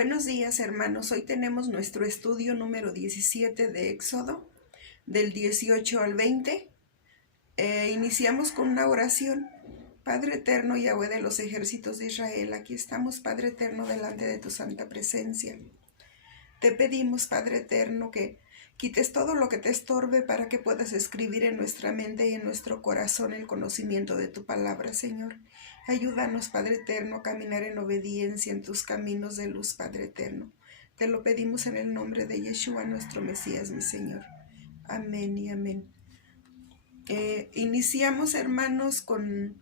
Buenos días, hermanos. Hoy tenemos nuestro estudio número 17 de Éxodo, del 18 al 20. Iniciamos con una oración. Padre eterno, Yahweh de los ejércitos de Israel, aquí estamos, Padre eterno, delante de tu santa presencia. Te pedimos, Padre eterno, que quites todo lo que te estorbe para que puedas escribir en nuestra mente y en nuestro corazón el conocimiento de tu palabra, Señor. Ayúdanos, Padre eterno, a caminar en obediencia en tus caminos de luz, Padre eterno. Te lo pedimos en el nombre de Yeshua, nuestro Mesías, mi Señor. Amén y amén. Iniciamos, hermanos, con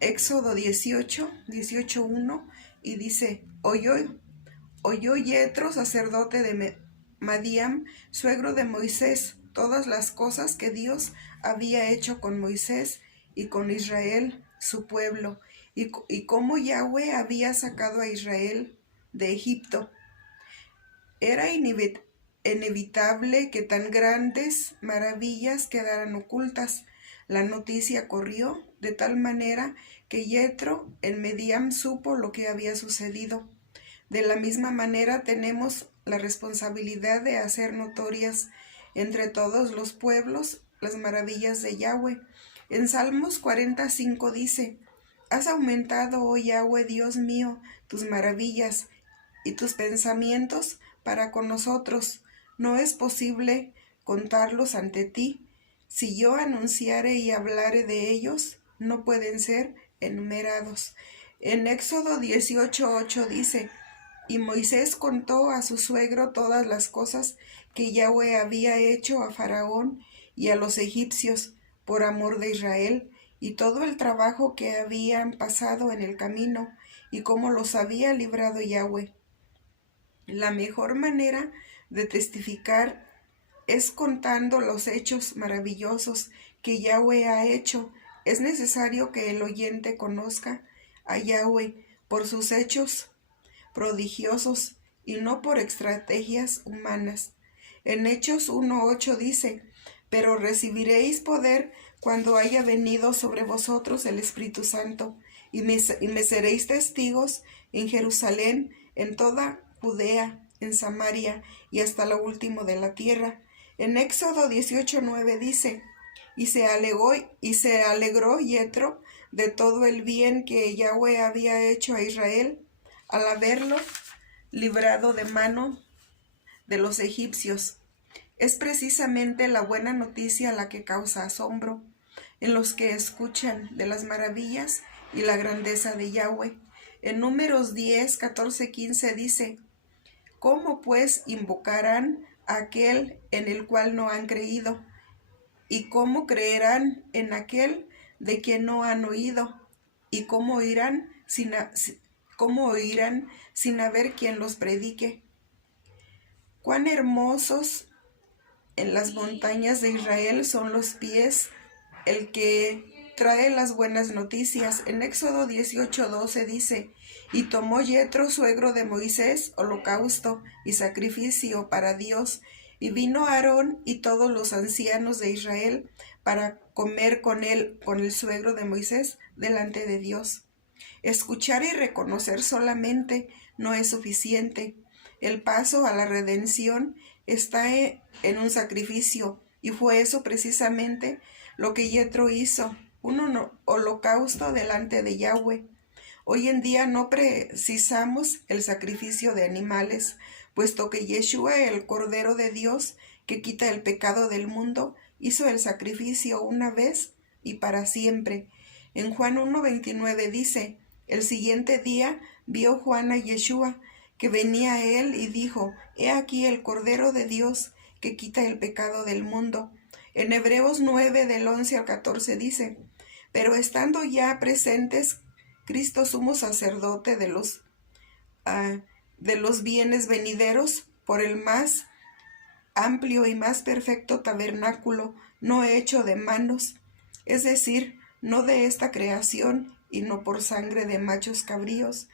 Éxodo 18:1, y dice: Oyó Yetro, sacerdote de Madián, suegro de Moisés, todas las cosas que Dios había hecho con Moisés y con Israel, su pueblo, y cómo Yahweh había sacado a Israel de Egipto. Era inevitable que tan grandes maravillas quedaran ocultas. La noticia corrió de tal manera que Yetro en Madián supo lo que había sucedido. De la misma manera tenemos la responsabilidad de hacer notorias entre todos los pueblos las maravillas de Yahweh. En Salmos 45 dice: Has aumentado, oh Yahweh, Dios mío, tus maravillas y tus pensamientos para con nosotros. No es posible contarlos ante ti. Si yo anunciare y hablare de ellos, no pueden ser enumerados. En Éxodo 18:8 dice: Y Moisés contó a su suegro todas las cosas que Yahweh había hecho a Faraón y a los egipcios por amor de Israel, y todo el trabajo que habían pasado en el camino, y cómo los había librado Yahweh. La mejor manera de testificar es contando los hechos maravillosos que Yahweh ha hecho. Es necesario que el oyente conozca a Yahweh por sus hechos prodigiosos y no por estrategias humanas. En Hechos 1:8 dice: Pero recibiréis poder cuando haya venido sobre vosotros el Espíritu Santo, y me seréis testigos en Jerusalén, en toda Judea, en Samaria y hasta lo último de la tierra. En Éxodo 18:9 dice: Y se alegró Yetro de todo el bien que Yahweh había hecho a Israel, al haberlo librado de mano de los egipcios. Es precisamente la buena noticia la que causa asombro en los que escuchan de las maravillas y la grandeza de Yahweh. En Números 10:14-15 dice: ¿Cómo pues invocarán a aquel en el cual no han creído? ¿Y cómo creerán en aquel de quien no han oído? ¿Y cómo oirán sin haber quien los predique? Cuán hermosos en las montañas de Israel son los pies el que trae las buenas noticias. En Éxodo 18:12 dice: Y tomó Yetro, suegro de Moisés, holocausto y sacrificio para Dios, y vino Aarón y todos los ancianos de Israel para comer con él, con el suegro de Moisés, delante de Dios. Escuchar y reconocer solamente no es suficiente. El paso a la redención está en un sacrificio, y fue eso precisamente lo que Yetro hizo, un holocausto delante de Yahweh. Hoy en día no precisamos el sacrificio de animales, puesto que Yeshua, el Cordero de Dios, que quita el pecado del mundo, hizo el sacrificio una vez y para siempre. En Juan 1:29 dice: El siguiente día vio Juan a Yeshua, que venía a él, y dijo: He aquí el Cordero de Dios, que quita el pecado del mundo. En Hebreos 9, del 11 al 14 dice: Pero estando ya presentes Cristo sumo sacerdote de los bienes venideros, por el más amplio y más perfecto tabernáculo, no hecho de manos, es decir, no de esta creación, y no por sangre de machos cabríos,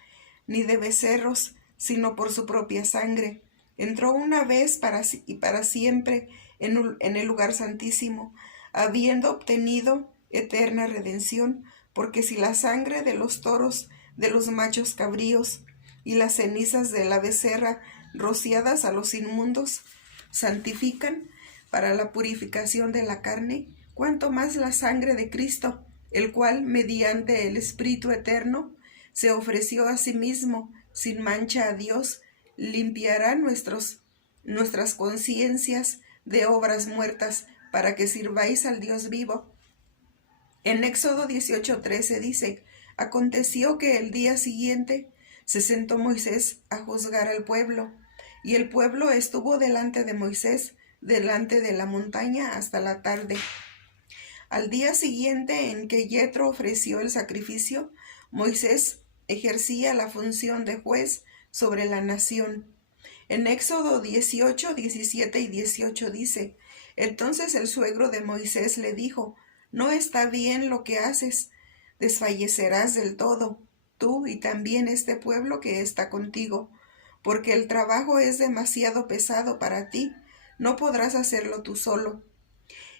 ni de becerros, sino por su propia sangre. Entró una vez y para siempre en el lugar santísimo, habiendo obtenido eterna redención, porque si la sangre de los toros, de los machos cabríos, y las cenizas de la becerra rociadas a los inmundos santifican para la purificación de la carne, cuanto más la sangre de Cristo, el cual, mediante el Espíritu Eterno, se ofreció a sí mismo sin mancha a Dios, limpiará nuestras conciencias de obras muertas, para que sirváis al Dios vivo. En Éxodo 18:13 dice: aconteció que el día siguiente se sentó Moisés a juzgar al pueblo, y el pueblo estuvo delante de Moisés, delante de la montaña hasta la tarde. Al día siguiente en que Yetro ofreció el sacrificio, Moisés ejercía la función de juez sobre la nación. En Éxodo 18, 17 y 18 dice: entonces el suegro de Moisés le dijo: no está bien lo que haces, desfallecerás del todo, tú y también este pueblo que está contigo, porque el trabajo es demasiado pesado para ti, no podrás hacerlo tú solo.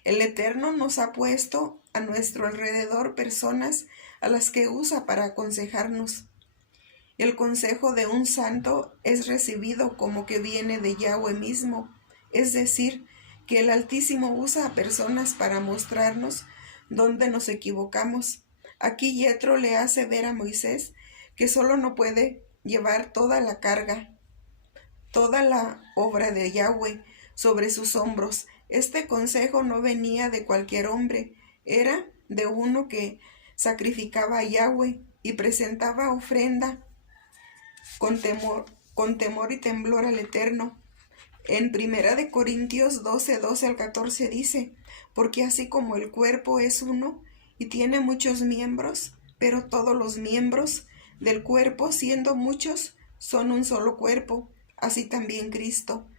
El Eterno nos ha puesto a nuestro alrededor personas a las que usa para aconsejarnos. El consejo de un santo es recibido como que viene de Yahweh mismo, es decir, que el Altísimo usa a personas para mostrarnos dónde nos equivocamos. Aquí Yetro le hace ver a Moisés que solo no puede llevar toda la carga, toda la obra de Yahweh sobre sus hombros. Este consejo no venía de cualquier hombre, era de uno que sacrificaba a Yahweh y presentaba ofrenda con temor y temblor al Eterno. En 1 Corintios 12, 12 al 14 dice: porque así como el cuerpo es uno y tiene muchos miembros, pero todos los miembros del cuerpo, siendo muchos, son un solo cuerpo, así también Cristo.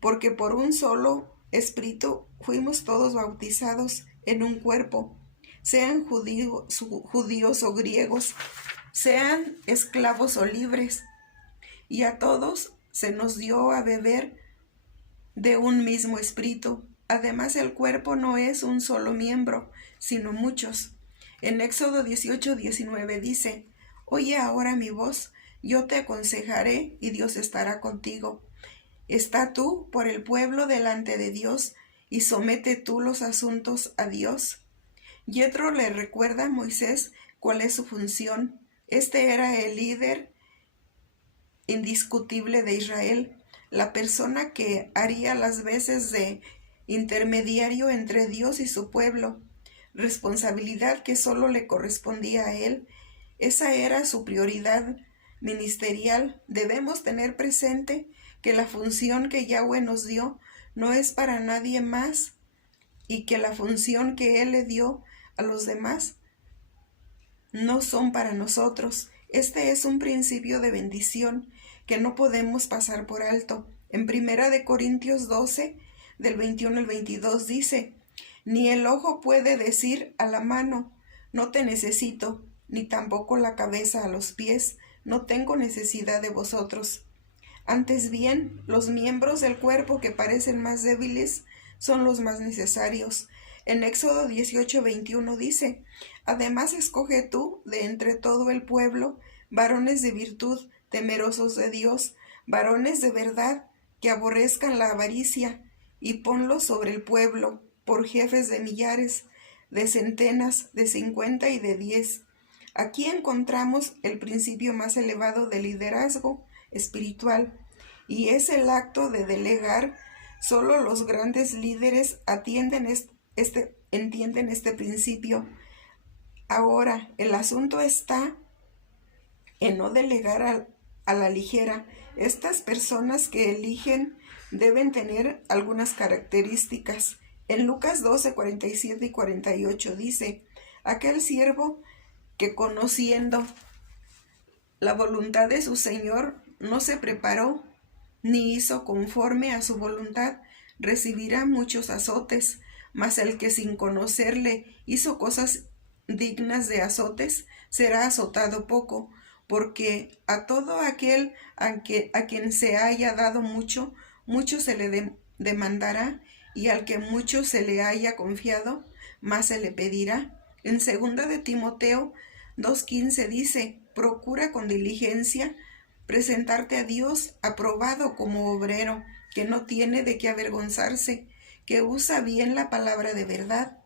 Porque por un solo Espíritu fuimos todos bautizados en un cuerpo, sean judíos o griegos, sean esclavos o libres, y a todos se nos dio a beber de un mismo espíritu. Además, el cuerpo no es un solo miembro, sino muchos. En Éxodo 18, 19 dice: oye ahora mi voz, yo te aconsejaré y Dios estará contigo. Está tú por el pueblo delante de Dios y somete tú los asuntos a Dios. Yetro le recuerda a Moisés cuál es su función. Este era el líder indiscutible de Israel, la persona que haría las veces de intermediario entre Dios y su pueblo, responsabilidad que solo le correspondía a él. Esa era su prioridad ministerial. Debemos tener presente que la función que Yahweh nos dio no es para nadie más, y que la función que Él le dio a los demás no son para nosotros. Este es un principio de bendición que no podemos pasar por alto. En 1 Corintios 12, del 21 al 22 dice: ni el ojo puede decir a la mano: no te necesito, ni tampoco la cabeza a los pies: no tengo necesidad de vosotros. Antes bien, los miembros del cuerpo que parecen más débiles son los más necesarios. En Éxodo 18, 21 dice: además escoge tú de entre todo el pueblo varones de virtud, temerosos de Dios, varones de verdad, que aborrezcan la avaricia, y ponlos sobre el pueblo, por jefes de millares, de centenas, de 50 y de 10. Aquí encontramos el principio más elevado del liderazgo espiritual, y es el acto de delegar. Solo los grandes líderes entienden este principio. Ahora, el asunto está en no delegar a la ligera. Estas personas que eligen deben tener algunas características. En Lucas 12, 47 y 48 dice: aquel siervo que, conociendo la voluntad de su Señor, no se preparó ni hizo conforme a su voluntad, recibirá muchos azotes. Mas el que sin conocerle hizo cosas dignas de azotes, será azotado poco. Porque a todo aquel a quien se haya dado mucho, mucho se le demandará, y al que mucho se le haya confiado, más se le pedirá. En 2 de Timoteo 2:15 dice: procura con diligencia presentarte a Dios aprobado como obrero, que no tiene de qué avergonzarse, que usa bien la palabra de verdad.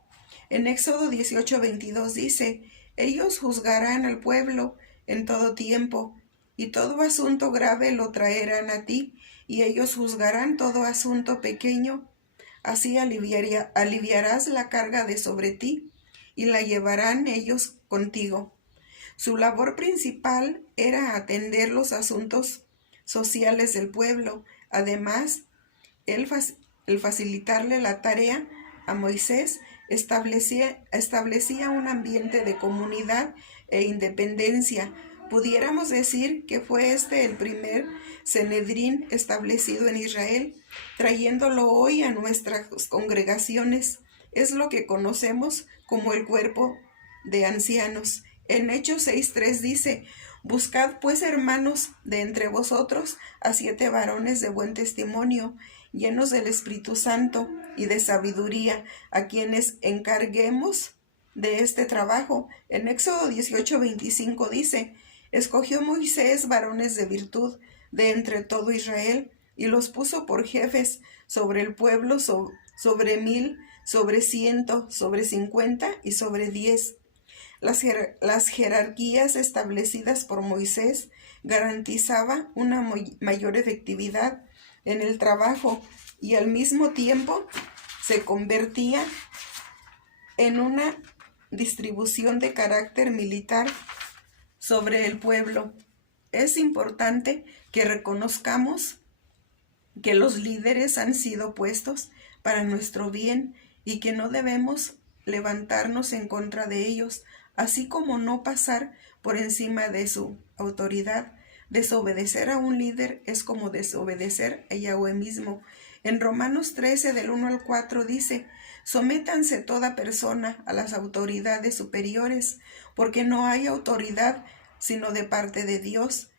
En Éxodo 18:22 dice: ellos juzgarán al pueblo en todo tiempo, y todo asunto grave lo traerán a ti, y ellos juzgarán todo asunto pequeño. Así aliviarás la carga de sobre ti, y la llevarán ellos contigo. Su labor principal era atender los asuntos sociales del pueblo. Además, el facilitarle la tarea a Moisés establecía un ambiente de comunidad e independencia. Pudiéramos decir que fue este el primer Sanedrín establecido en Israel, trayéndolo hoy a nuestras congregaciones. Es lo que conocemos como el cuerpo de ancianos. En Hechos 6:3 dice: buscad pues, hermanos, de entre vosotros a 7 varones de buen testimonio, llenos del Espíritu Santo y de sabiduría, a quienes encarguemos de este trabajo. En Éxodo 18:25 dice: escogió Moisés varones de virtud de entre todo Israel, y los puso por jefes sobre el pueblo, sobre 1000, sobre 100, sobre 50 y sobre 10. Las jerarquías establecidas por Moisés garantizaba una mayor efectividad en el trabajo, y al mismo tiempo se convertía en una distribución de carácter militar sobre el pueblo. Es importante que reconozcamos que los líderes han sido puestos para nuestro bien y que no debemos levantarnos en contra de ellos, así como no pasar por encima de su autoridad. Desobedecer a un líder es como desobedecer a Yahweh mismo. En Romanos 13, del 1 al 4 dice: sométanse toda persona a las autoridades superiores, porque no hay autoridad sino de parte de Dios,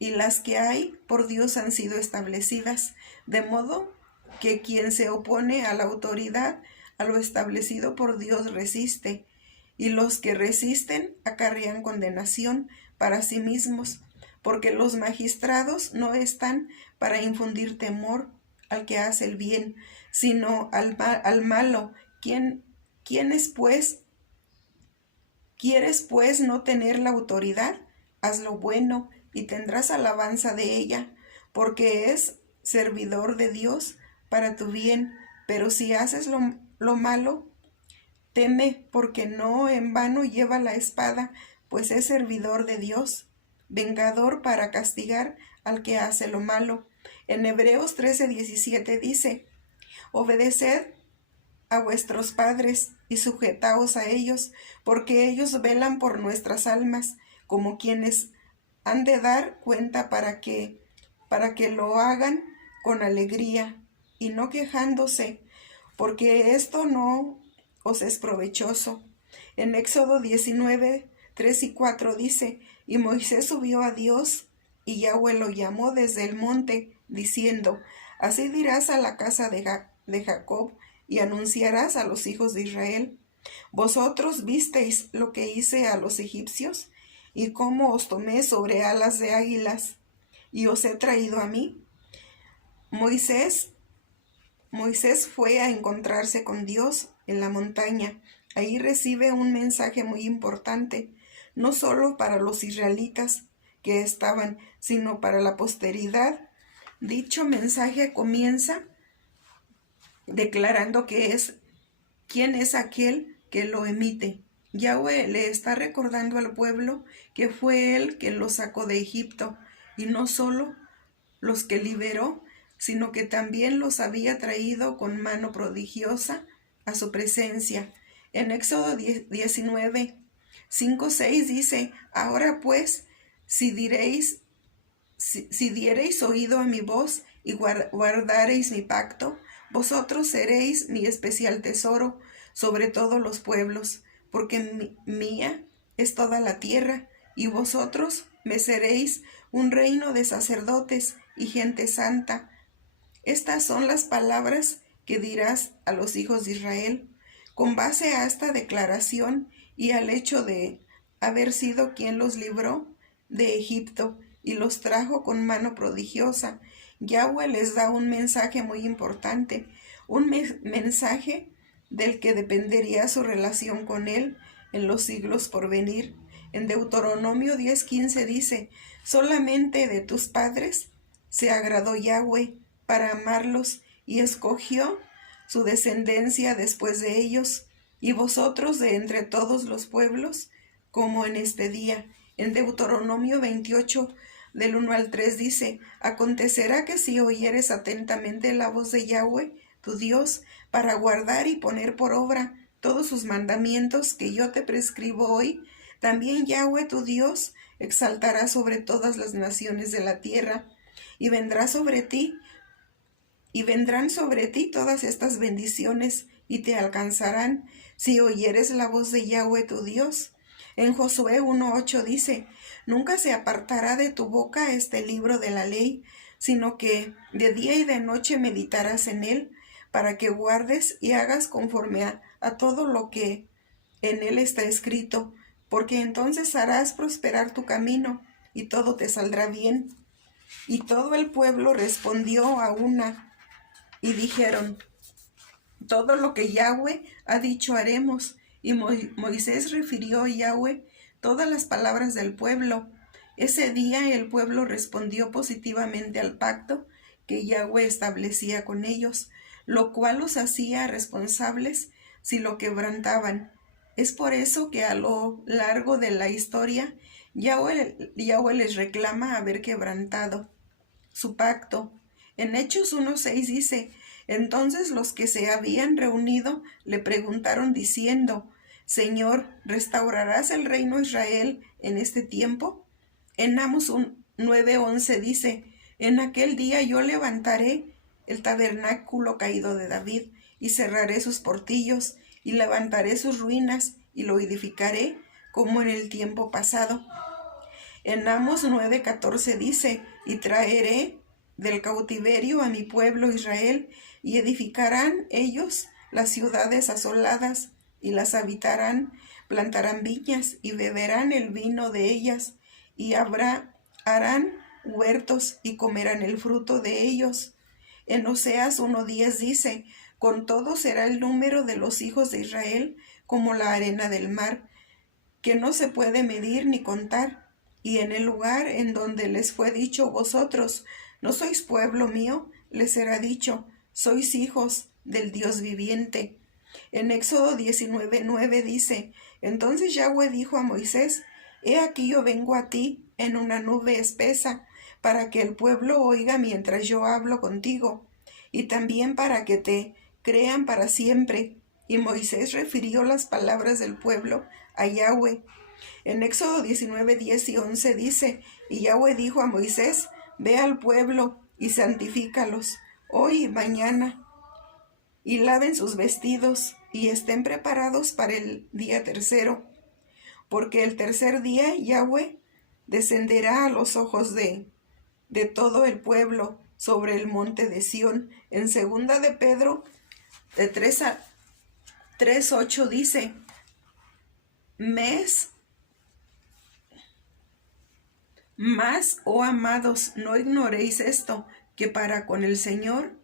y las que hay por Dios han sido establecidas, de modo que quien se opone a la autoridad, a lo establecido por Dios, resiste, y los que resisten acarrean condenación para sí mismos, porque los magistrados no están para infundir temor al que hace el bien, sino al malo. ¿Quieres pues no tener la autoridad? Haz lo bueno y tendrás alabanza de ella, porque es servidor de Dios para tu bien. Pero si haces lo malo, teme, porque no en vano lleva la espada, pues es servidor de Dios, vengador para castigar al que hace lo malo. En Hebreos 13:17 dice: obedeced a vuestros padres y sujetaos a ellos, porque ellos velan por nuestras almas, como quienes han de dar cuenta, para que lo hagan con alegría y no quejándose, porque esto no os es provechoso. En Éxodo 19:3 y 4 dice: y Moisés subió a Dios, y Yahweh lo llamó desde el monte, diciendo: así dirás a la casa de Jacob, y anunciarás a los hijos de Israel: vosotros visteis lo que hice a los egipcios, y cómo os tomé sobre alas de águilas, y os he traído a mí. Moisés fue a encontrarse con Dios en la montaña. Ahí recibe un mensaje muy importante, no solo para los israelitas que estaban, sino para la posteridad. Dicho mensaje comienza declarando quién es aquel que lo emite. Yahweh le está recordando al pueblo que fue él quien los sacó de Egipto, y no solo los que liberó, sino que también los había traído con mano prodigiosa a su presencia. En Éxodo 19:5-6 dice: ahora pues, si diereis oído a mi voz y guardareis mi pacto, vosotros seréis mi especial tesoro sobre todos los pueblos, porque mía es toda la tierra, y vosotros me seréis un reino de sacerdotes y gente santa. Estas son las palabras que dirás a los hijos de Israel. Con base a esta declaración y al hecho de haber sido quien los libró de Egipto y los trajo con mano prodigiosa. Yahweh les da un mensaje muy importante, un mensaje del que dependería su relación con él en los siglos por venir. En Deuteronomio 10:15 dice: solamente de tus padres se agradó Yahweh para amarlos y escogió su descendencia después de ellos, y vosotros de entre todos los pueblos, como en este día. En Deuteronomio 28, del 1 al 3 dice: acontecerá que si oyeres atentamente la voz de Yahweh, tu Dios, para guardar y poner por obra todos sus mandamientos que yo te prescribo hoy, también Yahweh tu Dios exaltará sobre todas las naciones de la tierra, y vendrán sobre ti todas estas bendiciones, y te alcanzarán si oyeres la voz de Yahweh tu Dios. En Josué 1:8 dice: nunca se apartará de tu boca este libro de la ley, sino que de día y de noche meditarás en él, para que guardes y hagas conforme a todo lo que en él está escrito, porque entonces harás prosperar tu camino, y todo te saldrá bien. Y todo el pueblo respondió a una, y dijeron: todo lo que Yahweh ha dicho haremos. Y Moisés refirió a Yahweh todas las palabras del pueblo. Ese día el pueblo respondió positivamente al pacto que Yahweh establecía con ellos, lo cual los hacía responsables si lo quebrantaban. Es por eso que a lo largo de la historia Yahweh les reclama haber quebrantado su pacto. En Hechos 1:6 dice: entonces los que se habían reunido le preguntaron diciendo: Señor, ¿restaurarás el reino de Israel en este tiempo? En Amos 9:11 dice: en aquel día yo levantaré el tabernáculo caído de David, y cerraré sus portillos, y levantaré sus ruinas, y lo edificaré como en el tiempo pasado. En Amos 9:14 dice: y traeré del cautiverio a mi pueblo Israel, y edificarán ellos las ciudades asoladas, y las habitarán, plantarán viñas, y beberán el vino de ellas, y harán huertos, y comerán el fruto de ellos. En Oseas 1:10 dice: con todo será el número de los hijos de Israel como la arena del mar, que no se puede medir ni contar. Y en el lugar en donde les fue dicho: vosotros no sois pueblo mío, les será dicho: sois hijos del Dios viviente. En Éxodo 19:9 dice: entonces Yahweh dijo a Moisés: he aquí yo vengo a ti en una nube espesa, para que el pueblo oiga mientras yo hablo contigo, y también para que te crean para siempre. Y Moisés refirió las palabras del pueblo a Yahweh. En Éxodo 19:10 y 11 dice: y Yahweh dijo a Moisés: ve al pueblo y santifícalos hoy y mañana, y laven sus vestidos, y estén preparados para el día tercero, porque el tercer día Yahweh descenderá a los ojos de todo el pueblo sobre el monte de Sión. En segunda de Pedro de 3:8 dice: Mas, oh amados, no ignoréis esto, que para con el Señor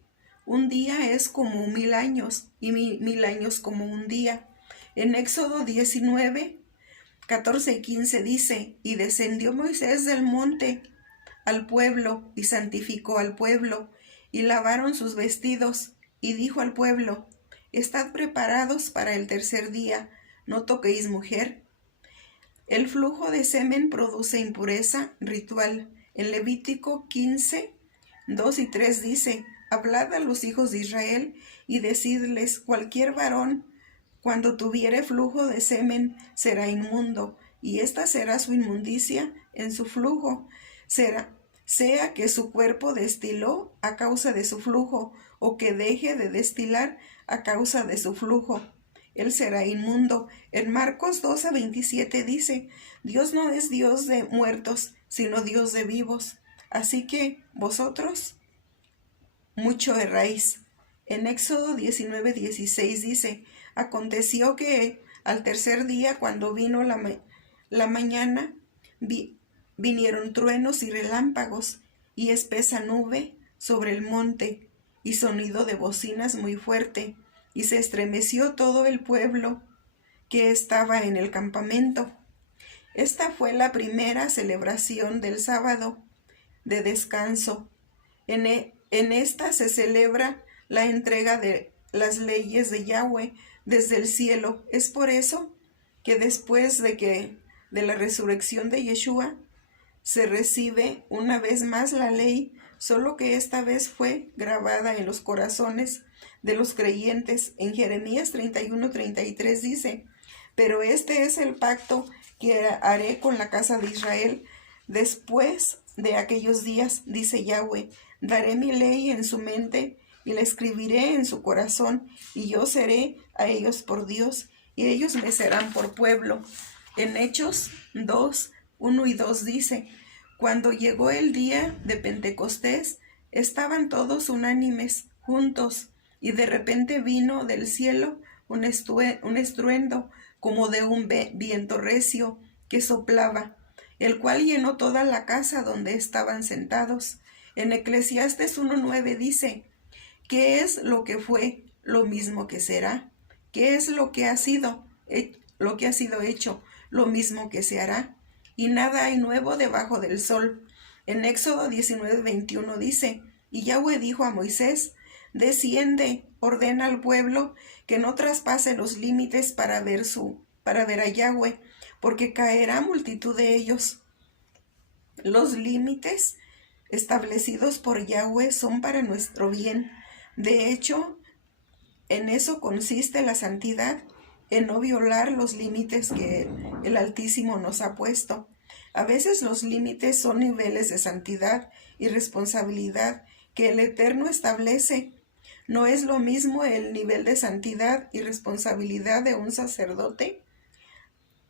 un día es como 1000 años, y 1000 años como un día. En Éxodo 19:14 y 15 dice: y descendió Moisés del monte al pueblo, y santificó al pueblo, y lavaron sus vestidos, y dijo al pueblo: estad preparados para el tercer día, no toquéis mujer. El flujo de semen produce impureza ritual. En Levítico 15:2 y 3 dice: hablad a los hijos de Israel y decidles: cualquier varón, cuando tuviere flujo de semen, será inmundo, y esta será su inmundicia en su flujo. Sea que su cuerpo destiló a causa de su flujo, o que deje de destilar a causa de su flujo, él será inmundo. En Marcos 12:27 dice: Dios no es Dios de muertos, sino Dios de vivos. Así que vosotros mucho erráis. En Éxodo 19:16 dice: aconteció que al tercer día, cuando vino la mañana, vinieron truenos y relámpagos, y espesa nube sobre el monte, y sonido de bocinas muy fuerte, y se estremeció todo el pueblo que estaba en el campamento. Esta fue la primera celebración del sábado de descanso. En esta se celebra la entrega de las leyes de Yahweh desde el cielo. Es por eso que después de la resurrección de Yeshua se recibe una vez más la ley, solo que esta vez fue grabada en los corazones de los creyentes. En Jeremías 31:33 dice: pero este es el pacto que haré con la casa de Israel después de aquellos días, dice Yahweh. Daré mi ley en su mente y la escribiré en su corazón, y yo seré a ellos por Dios, y ellos me serán por pueblo. En Hechos 2:1 y 2 dice: cuando llegó el día de Pentecostés, estaban todos unánimes juntos, y de repente vino del cielo un estruendo como de un viento recio que soplaba, el cual llenó toda la casa donde estaban sentados. En Eclesiastes 1:9 dice: ¿qué es lo que fue? Lo mismo que será. ¿Qué es lo que ha sido? Lo que ha sido hecho, lo mismo que se hará. Y nada hay nuevo debajo del sol. En Éxodo 19:21 dice: y Yahweh dijo a Moisés: desciende, ordena al pueblo que no traspase los límites para ver a Yahweh, porque caerá multitud de ellos. Los límites establecidos por Yahweh son para nuestro bien. De hecho, en eso consiste la santidad, en no violar los límites que el Altísimo nos ha puesto. A veces los límites son niveles de santidad y responsabilidad que el Eterno establece. No es lo mismo el nivel de santidad y responsabilidad de un sacerdote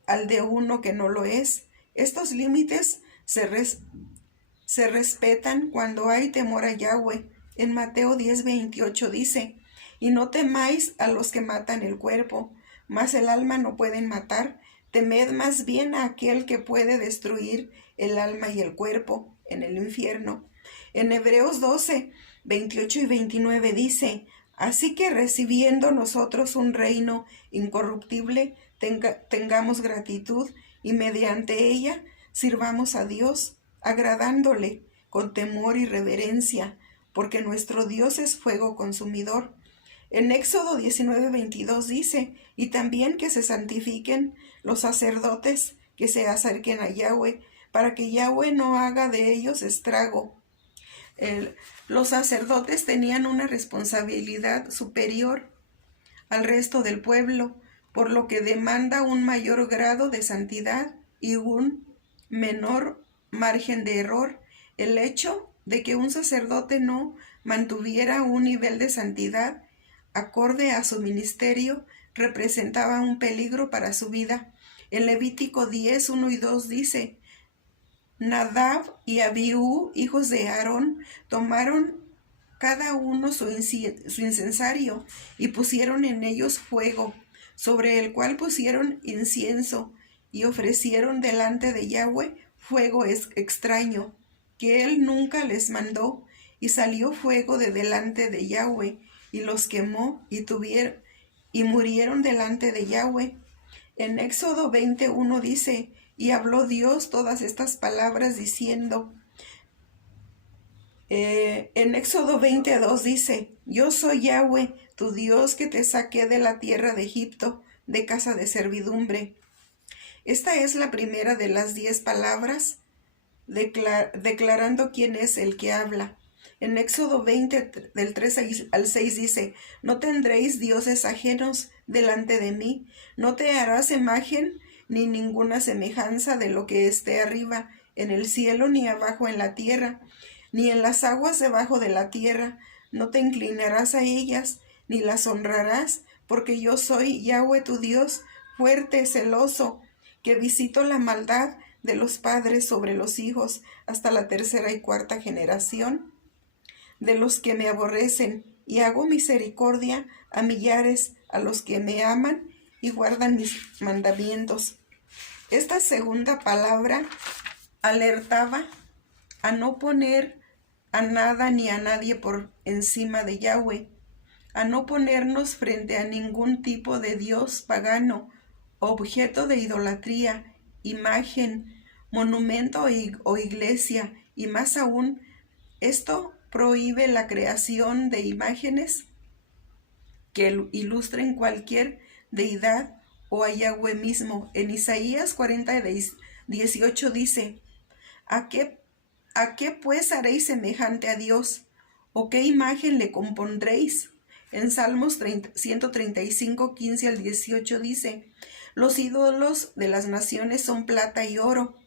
al de uno que no lo es. Estos límites se respetan cuando hay temor a Yahweh. En Mateo 10:28 dice: y no temáis a los que matan el cuerpo, mas el alma no pueden matar. Temed más bien a aquel que puede destruir el alma y el cuerpo en el infierno. En Hebreos 12:28 y 29 dice: así que recibiendo nosotros un reino incorruptible, tengamos gratitud, y mediante ella sirvamos a Dios, agradándole con temor y reverencia, porque nuestro Dios es fuego consumidor. En Éxodo 19:22 dice: y también que se santifiquen los sacerdotes que se acerquen a Yahweh, para que Yahweh no haga de ellos estrago. Los sacerdotes tenían una responsabilidad superior al resto del pueblo, por lo que demanda un mayor grado de santidad y un menor margen de error. El hecho de que un sacerdote no mantuviera un nivel de santidad acorde a su ministerio representaba un peligro para su vida. En Levítico 10:1 y 2 dice: Nadab y Abiú, hijos de Aarón, tomaron cada uno su incensario y pusieron en ellos fuego, sobre el cual pusieron incienso, y ofrecieron delante de Yahweh fuego extraño, que él nunca les mandó, y salió fuego de delante de Yahweh, y los quemó, y murieron delante de Yahweh. En Éxodo 20:1 dice: y habló Dios todas estas palabras diciendo, en Éxodo 20:2 dice: yo soy Yahweh, tu Dios, que te saqué de la tierra de Egipto, de casa de servidumbre. Esta es la primera de las 10 palabras declarando quién es el que habla. En Éxodo 20, del 3 al 6 dice: no tendréis dioses ajenos delante de mí, no te harás imagen ni ninguna semejanza de lo que esté arriba en el cielo, ni abajo en la tierra, ni en las aguas debajo de la tierra. No te inclinarás a ellas, ni las honrarás, porque yo soy Yahweh tu Dios, fuerte, celoso, que visito la maldad de los padres sobre los hijos hasta la 3ª y 4ª generación de los que me aborrecen, y hago misericordia a millares, a los que me aman y guardan mis mandamientos. Esta segunda palabra alertaba a no poner a nada ni a nadie por encima de Yahweh, a no ponernos frente a ningún tipo de dios pagano, objeto de idolatría, imagen, monumento o iglesia, y más aún, esto prohíbe la creación de imágenes que ilustren cualquier deidad o a Yahweh mismo. En Isaías 40:18 dice: ¿A qué pues haréis semejante a Dios? ¿O qué imagen le compondréis? En Salmos 135:15 al 18 dice: Los ídolos de las naciones son plata y oro,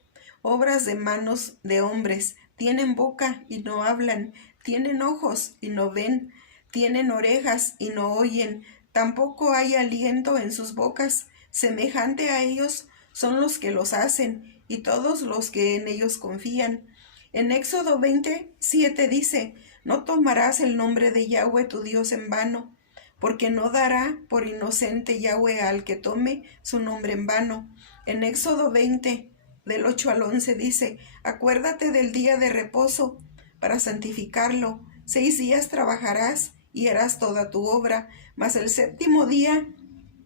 obras de manos de hombres. Tienen boca y no hablan, tienen ojos y no ven, tienen orejas y no oyen, tampoco hay aliento en sus bocas. Semejante a ellos son los que los hacen y todos los que en ellos confían. En Éxodo 20:7 dice: No tomarás el nombre de Yahweh tu Dios en vano, porque no dará por inocente Yahweh al que tome su nombre en vano. En Éxodo 20, del 8 al 11 dice: Acuérdate del día de reposo para santificarlo. 6 días trabajarás y harás toda tu obra, mas el séptimo día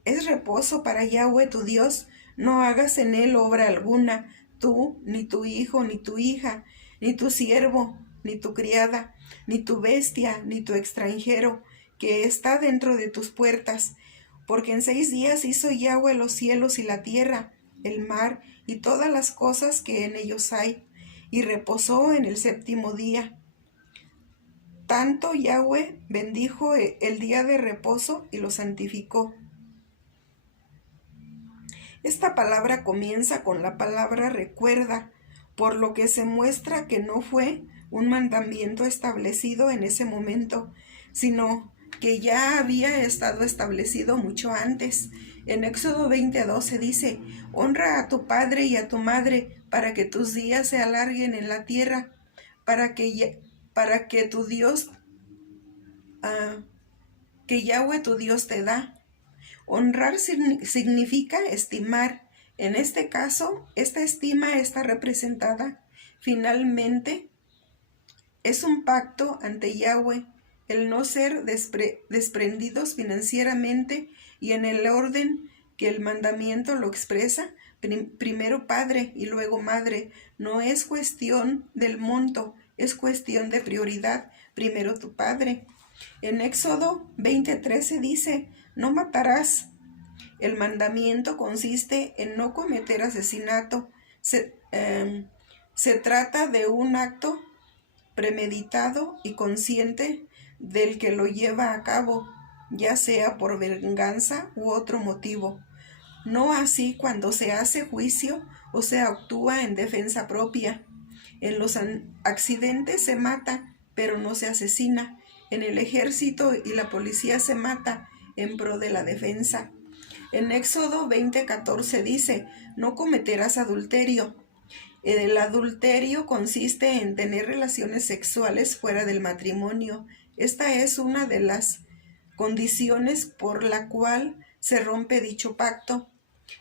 es reposo para Yahweh tu Dios. No hagas en él obra alguna, tú, ni tu hijo, ni tu hija, ni tu siervo, ni tu criada, ni tu bestia, ni tu extranjero, que está dentro de tus puertas. Porque en 6 días hizo Yahweh los cielos y la tierra, el mar y todas las cosas que en ellos hay, y reposó en el séptimo día. Tanto Yahweh bendijo el día de reposo y lo santificó. Esta palabra comienza con la palabra recuerda, por lo que se muestra que no fue un mandamiento establecido en ese momento, sino que ya había estado establecido mucho antes. En Éxodo 20:12 dice: Honra a tu padre y a tu madre, para que tus días se alarguen en la tierra, para que tu Dios, que Yahweh tu Dios te da. Honrar significa estimar. En este caso, esta estima está representada finalmente. Es un pacto ante Yahweh, el no ser desprendidos financieramente, y en el orden que el mandamiento lo expresa, primero padre y luego madre. No es cuestión del monto, es cuestión de prioridad. Primero tu padre. En Éxodo 20:13 dice: No matarás. El mandamiento consiste en no cometer asesinato. Se trata de un acto premeditado y consciente del que lo lleva a cabo, ya sea por venganza u otro motivo. No así cuando se hace juicio o se actúa en defensa propia. En los accidentes se mata, pero no se asesina. En el ejército y la policía se mata en pro de la defensa. En Éxodo 20:14 dice: No cometerás adulterio. El adulterio consiste en tener relaciones sexuales fuera del matrimonio. Esta es una de las condiciones por la cual se rompe dicho pacto.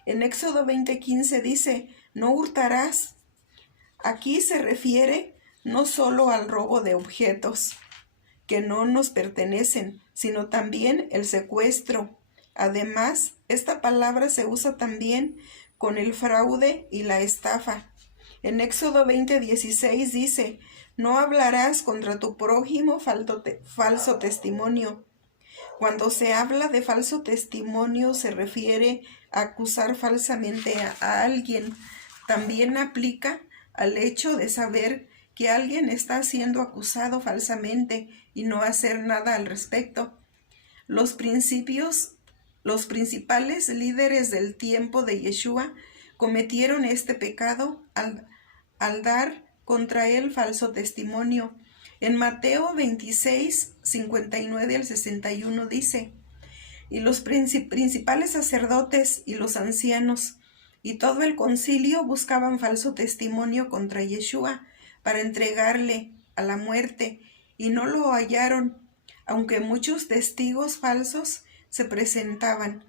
En Éxodo 20:15 dice: No hurtarás. Aquí se refiere no solo al robo de objetos que no nos pertenecen, sino también el secuestro. Además, esta palabra se usa también con el fraude y la estafa. En Éxodo 20:16 dice: No hablarás contra tu prójimo falso testimonio. Cuando se habla de falso testimonio se refiere a acusar falsamente a alguien. También aplica al hecho de saber que alguien está siendo acusado falsamente y no hacer nada al respecto. Los principales líderes del tiempo de Yeshua cometieron este pecado al dar contra él falso testimonio. En Mateo 26, 59 al 61 dice: Y los principales sacerdotes y los ancianos y todo el concilio buscaban falso testimonio contra Yeshua para entregarle a la muerte, y no lo hallaron, aunque muchos testigos falsos se presentaban.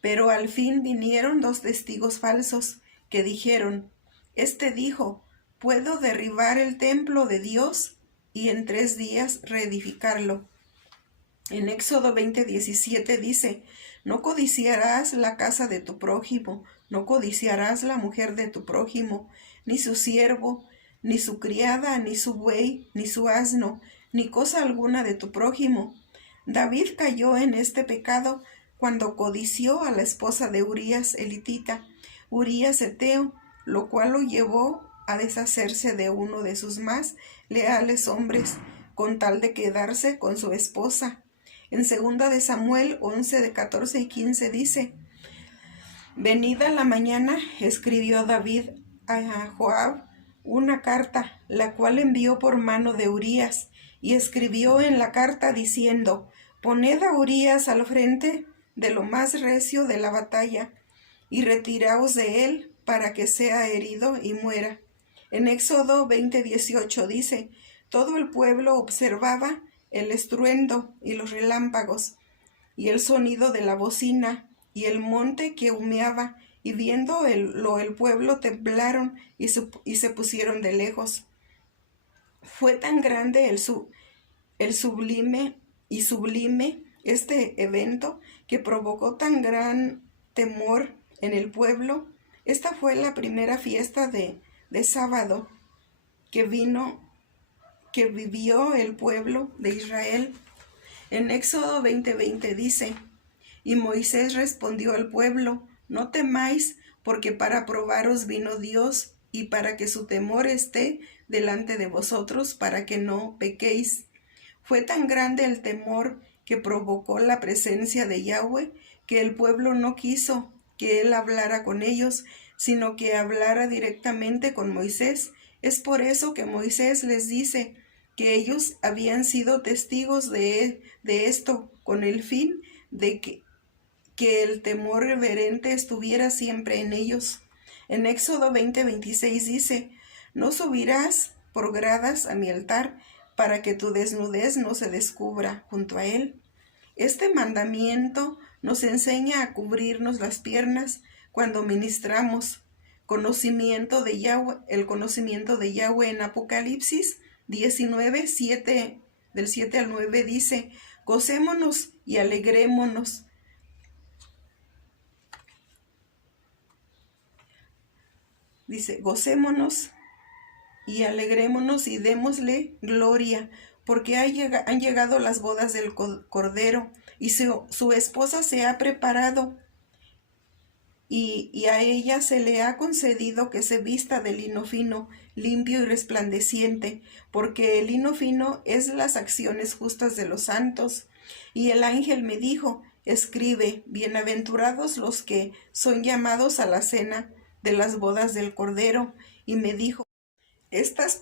Pero al fin vinieron 2 testigos falsos que dijeron: Este dijo: puedo derribar el templo de Dios y en 3 días reedificarlo. En Éxodo 20:17 dice, no codiciarás la casa de tu prójimo, no codiciarás la mujer de tu prójimo, ni su siervo, ni su criada, ni su buey, ni su asno, ni cosa alguna de tu prójimo. David cayó en este pecado cuando codició a la esposa de Urías elitita, Urías eteo, lo cual lo llevó a deshacerse de uno de sus más leales hombres, con tal de quedarse con su esposa. En 2 de Samuel 11, de 14 y 15 dice, venida la mañana, escribió David a Joab una carta, la cual envió por mano de Urías, y escribió en la carta diciendo, poned a Urías al frente de lo más recio de la batalla, y retiraos de él, para que sea herido y muera. En Éxodo 20:18 dice, todo el pueblo observaba el estruendo y los relámpagos, y el sonido de la bocina, y el monte que humeaba, y viendo el pueblo temblaron y se pusieron de lejos. Fue tan grande el sublime este evento que provocó tan gran temor en el pueblo. Esta fue la primera fiesta de sábado que vivió el pueblo de Israel. En Éxodo 20:20 dice, y Moisés respondió al pueblo, no temáis, porque para probaros vino Dios, y para que su temor esté delante de vosotros, para que no pequéis. Fue tan grande el temor que provocó la presencia de Yahweh, que el pueblo no quiso que él hablara con ellos, sino que hablara directamente con Moisés. Es por eso que Moisés les dice que ellos habían sido testigos de esto, con el fin de que el temor reverente estuviera siempre en ellos. En Éxodo 20:26 dice, no subirás por gradas a mi altar, para que tu desnudez no se descubra junto a él. Este mandamiento nos enseña a cubrirnos las piernas cuando ministramos. El conocimiento de Yahweh en Apocalipsis 19, del 7 al 9 dice, gocémonos y alegrémonos. Dice, gocémonos y alegrémonos y démosle gloria, porque han llegado las bodas del Cordero, y su esposa se ha preparado, y a ella se le ha concedido que se vista de lino fino, limpio y resplandeciente, porque el lino fino es las acciones justas de los santos. Y el ángel me dijo, escribe, bienaventurados los que son llamados a la cena de las bodas del Cordero. Y me dijo, estas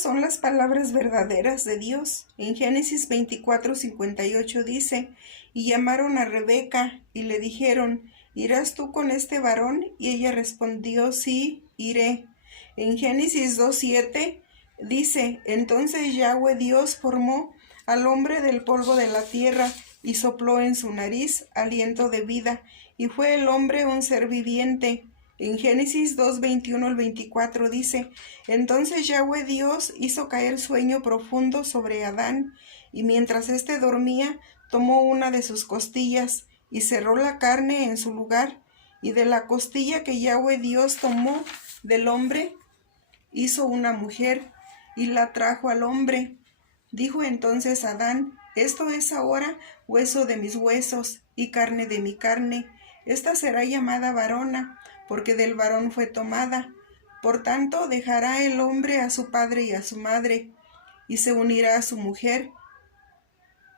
son las palabras verdaderas de Dios. En Génesis 24:58 dice, y llamaron a Rebeca y le dijeron, ¿irás tú con este varón? Y ella respondió, sí, iré. En Génesis 2:7 dice, entonces Yahweh Dios formó al hombre del polvo de la tierra y sopló en su nariz aliento de vida, y fue el hombre un ser viviente. En Génesis 2:21 al 24 dice, entonces Yahweh Dios hizo caer sueño profundo sobre Adán, y mientras éste dormía, tomó una de sus costillas y cerró la carne en su lugar, y de la costilla que Yahweh Dios tomó del hombre, hizo una mujer y la trajo al hombre. Dijo entonces Adán, esto es ahora hueso de mis huesos y carne de mi carne. Esta será llamada varona, porque del varón fue tomada. Por tanto, dejará el hombre a su padre y a su madre, y se unirá a su mujer,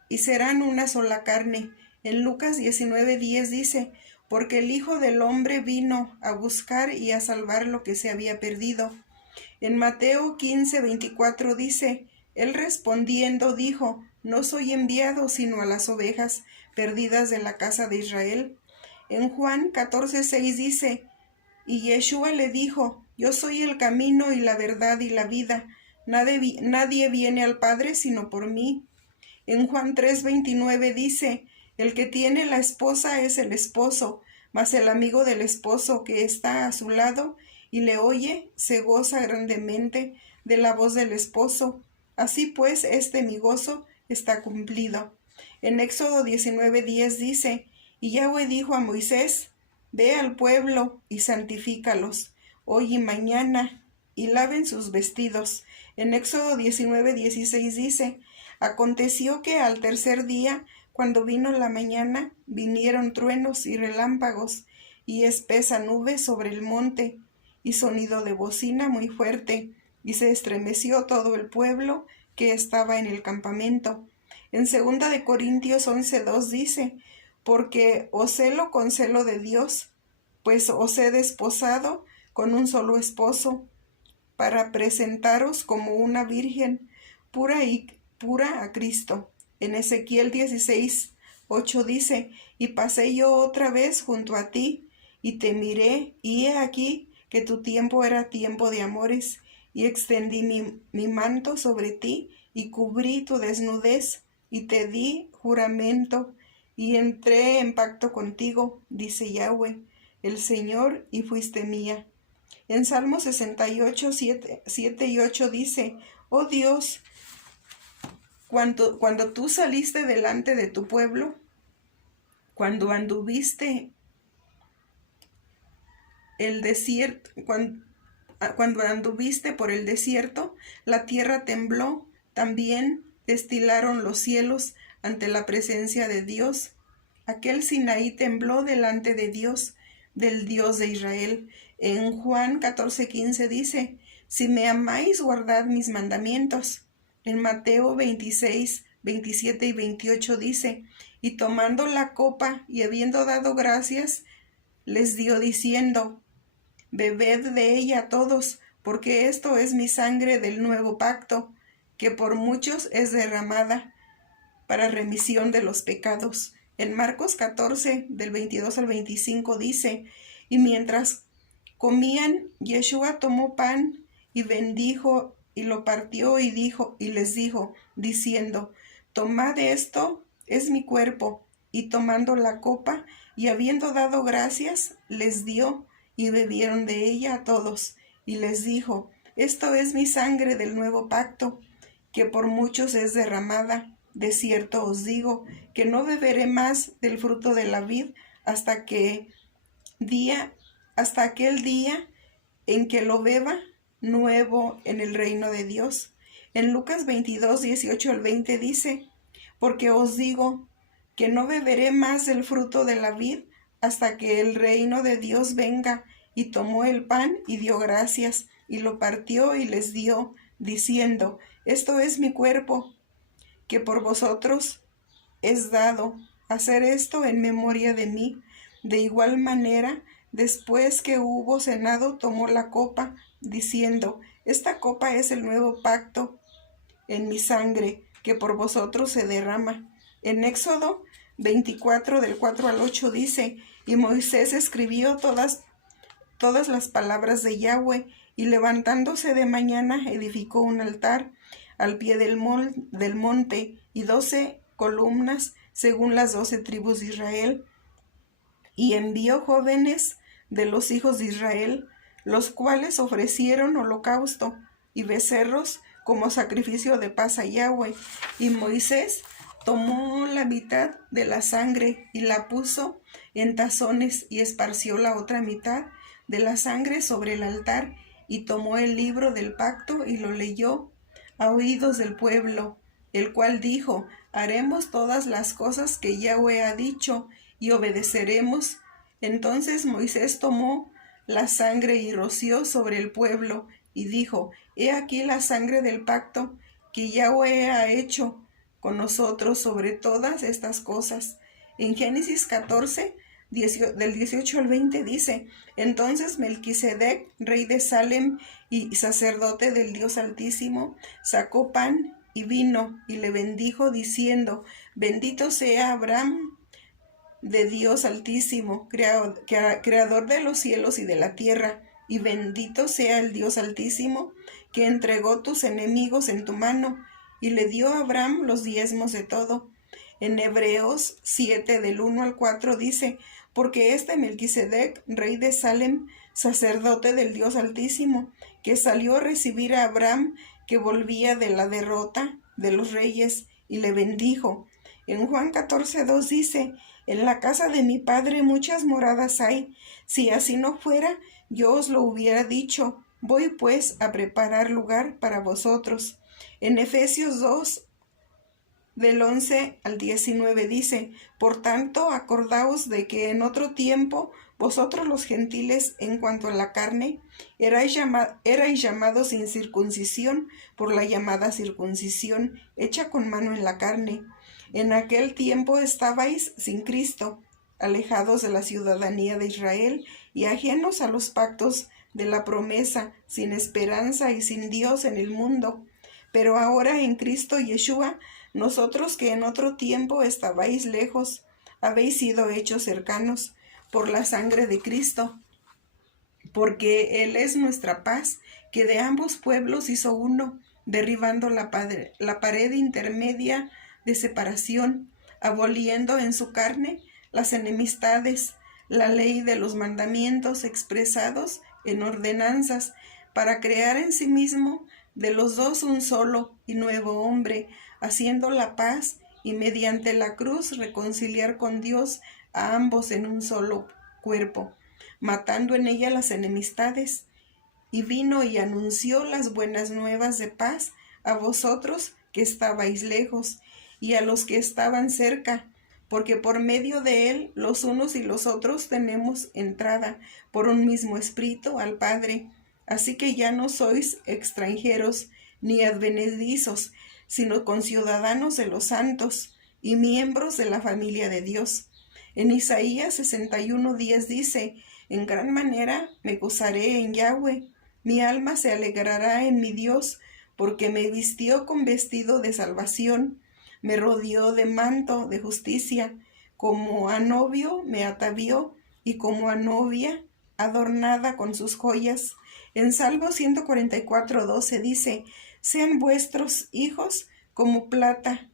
y serán una sola carne. En Lucas 19:10 dice, porque el Hijo del Hombre vino a buscar y a salvar lo que se había perdido. En Mateo 15:24 dice, él respondiendo dijo, no soy enviado sino a las ovejas perdidas de la casa de Israel. En Juan 14:6 dice, y Yeshua le dijo, yo soy el camino y la verdad y la vida. Nadie viene al Padre sino por mí. En Juan 3:29 dice, el que tiene la esposa es el esposo, mas el amigo del esposo que está a su lado y le oye, se goza grandemente de la voz del esposo. Así pues, mi gozo está cumplido. En Éxodo 19:10 dice, y Yahweh dijo a Moisés, ve al pueblo y santifícalos, hoy y mañana, y laven sus vestidos. En Éxodo 19:16 dice, aconteció que al tercer día, cuando vino la mañana, vinieron truenos y relámpagos, y espesa nube sobre el monte, y sonido de bocina muy fuerte, y se estremeció todo el pueblo que estaba en el campamento. En 2 de Corintios 11:2 dice, porque os celo con celo de Dios, pues os he desposado con un solo esposo, para presentaros como una virgen pura a Cristo. En Ezequiel 16:8 dice, y pasé yo otra vez junto a ti, y te miré, y he aquí que tu tiempo era tiempo de amores, y extendí mi manto sobre ti, y cubrí tu desnudez, y te di juramento, y entré en pacto contigo, dice Yahweh, el Señor, y fuiste mía. En Salmo 68, 7 y 8 dice, oh Dios, cuando tú saliste delante de tu pueblo, cuando anduviste cuando anduviste por el desierto, la tierra tembló, también destilaron los cielos ante la presencia de Dios. Aquel Sinaí tembló delante de Dios, del Dios de Israel. En Juan 14:15 dice, si me amáis, guardad mis mandamientos. En Mateo 26, 27 y 28 dice, y tomando la copa y habiendo dado gracias, les dio diciendo, bebed de ella todos, porque esto es mi sangre del nuevo pacto, que por muchos es derramada para remisión de los pecados. En Marcos 14, del 22 al 25 dice, y mientras comían, Yeshua tomó pan y bendijo y lo partió y les dijo, diciendo, tomad esto, es mi cuerpo. Y tomando la copa y habiendo dado gracias, les dio, y bebieron de ella todos. Y les dijo, esto es mi sangre del nuevo pacto, que por muchos es derramada. De cierto os digo, que no beberé más del fruto de la vid hasta aquel día en que lo beba nuevo en el reino de Dios. En Lucas 22, 18 al 20 dice, porque os digo que no beberé más del fruto de la vid hasta que el reino de Dios venga. Y tomó el pan y dio gracias, y lo partió y les dio, diciendo, esto es mi cuerpo, que por vosotros es dado. Hacer esto en memoria de mí. De igual manera, después que hubo cenado, tomó la copa, diciendo, esta copa es el nuevo pacto en mi sangre, que por vosotros se derrama. En Éxodo 24, del 4 al 8 dice, y Moisés escribió todas las palabras de Yahweh, y levantándose de mañana edificó un altar al pie del monte, y 12 columnas según las 12 tribus de Israel, y envió jóvenes de los hijos de Israel, los cuales ofrecieron holocausto y becerros como sacrificio de paz a Yahweh. Y Moisés tomó la mitad de la sangre y la puso en tazones, y esparció la otra mitad de la sangre sobre el altar, y tomó el libro del pacto y lo leyó a oídos del pueblo, el cual dijo, haremos todas las cosas que Yahweh ha dicho, y obedeceremos. Entonces Moisés tomó la sangre y roció sobre el pueblo, y dijo, he aquí la sangre del pacto que Yahweh ha hecho con nosotros sobre todas estas cosas. En Génesis 14, del 18 al 20 dice, entonces Melquisedec, rey de Salem y sacerdote del Dios Altísimo, sacó pan y vino y le bendijo diciendo, bendito sea Abraham de Dios Altísimo, creador de los cielos y de la tierra, y bendito sea el Dios Altísimo, que entregó tus enemigos en tu mano, y le dio a Abraham los diezmos de todo. En Hebreos 7, del 1 al 4 dice, porque Melquisedec, rey de Salem, sacerdote del Dios Altísimo, que salió a recibir a Abraham, que volvía de la derrota de los reyes, y le bendijo. En Juan 14:2 dice: en la casa de mi padre muchas moradas hay. Si así no fuera, yo os lo hubiera dicho. Voy pues a preparar lugar para vosotros. En Efesios 2, del 11 al 19 dice: por tanto, acordaos de que en otro tiempo vosotros los gentiles, en cuanto a la carne, erais llamados sin circuncisión por la llamada circuncisión hecha con mano en la carne. En aquel tiempo estabais sin Cristo, alejados de la ciudadanía de Israel y ajenos a los pactos de la promesa, sin esperanza y sin Dios en el mundo. Pero ahora en Cristo Yeshua, nosotros que en otro tiempo estabais lejos, habéis sido hechos cercanos por la sangre de Cristo, porque Él es nuestra paz, que de ambos pueblos hizo uno, derribando la pared intermedia de separación, aboliendo en su carne las enemistades, la ley de los mandamientos expresados en ordenanzas, para crear en sí mismo de los dos un solo y nuevo hombre, haciendo la paz, y mediante la cruz reconciliar con Dios a ambos en un solo cuerpo, matando en ella las enemistades. Y vino y anunció las buenas nuevas de paz a vosotros que estabais lejos, y a los que estaban cerca, porque por medio de él los unos y los otros tenemos entrada por un mismo espíritu al Padre. Así que ya no sois extranjeros ni advenedizos, sino conciudadanos de los santos y miembros de la familia de Dios. En Isaías 61:10 dice: en gran manera me gozaré en Yahweh, mi alma se alegrará en mi Dios, porque me vistió con vestido de salvación, me rodeó de manto de justicia, como a novio me atavió, y como a novia adornada con sus joyas. En Salmo 144:12 dice: sean vuestros hijos como plata,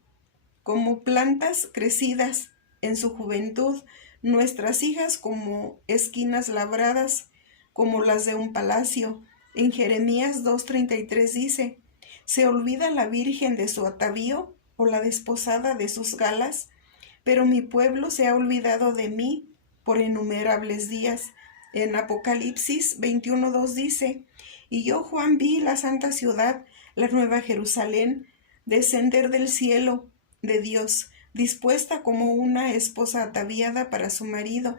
como plantas crecidas en su juventud, nuestras hijas como esquinas labradas, como las de un palacio. En Jeremías 2:33 dice: ¿se olvida la virgen de su atavío o la desposada de sus galas? Pero mi pueblo se ha olvidado de mí por innumerables días. En Apocalipsis 21:2 dice: y yo, Juan, vi la santa ciudad, la nueva Jerusalén, descender del cielo de Dios, dispuesta como una esposa ataviada para su marido.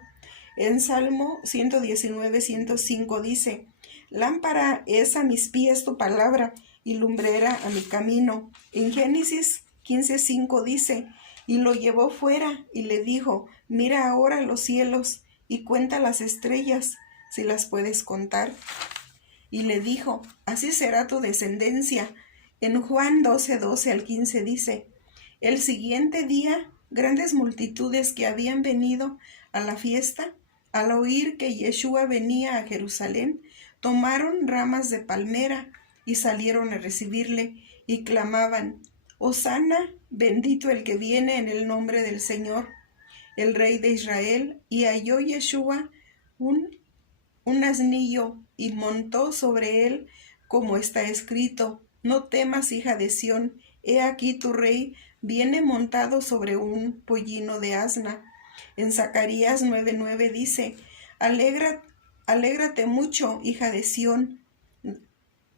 En Salmo 119:105 dice: lámpara es a mis pies tu palabra y lumbrera a mi camino. En Génesis 15:5 dice: y lo llevó fuera y le dijo: mira ahora los cielos y cuenta las estrellas, si las puedes contar. Y le dijo: así será tu descendencia. En Juan 12:12 al 15 dice: el siguiente día, grandes multitudes que habían venido a la fiesta, al oír que Yeshua venía a Jerusalén, tomaron ramas de palmera y salieron a recibirle, y clamaban: Hosana, bendito el que viene en el nombre del Señor, el Rey de Israel. Y halló Yeshua un asnillo, y montó sobre él, como está escrito: no temas, hija de Sión, he aquí tu rey viene montado sobre un pollino de asna. En Zacarías 9:9 dice: alégrate mucho, hija de Sión,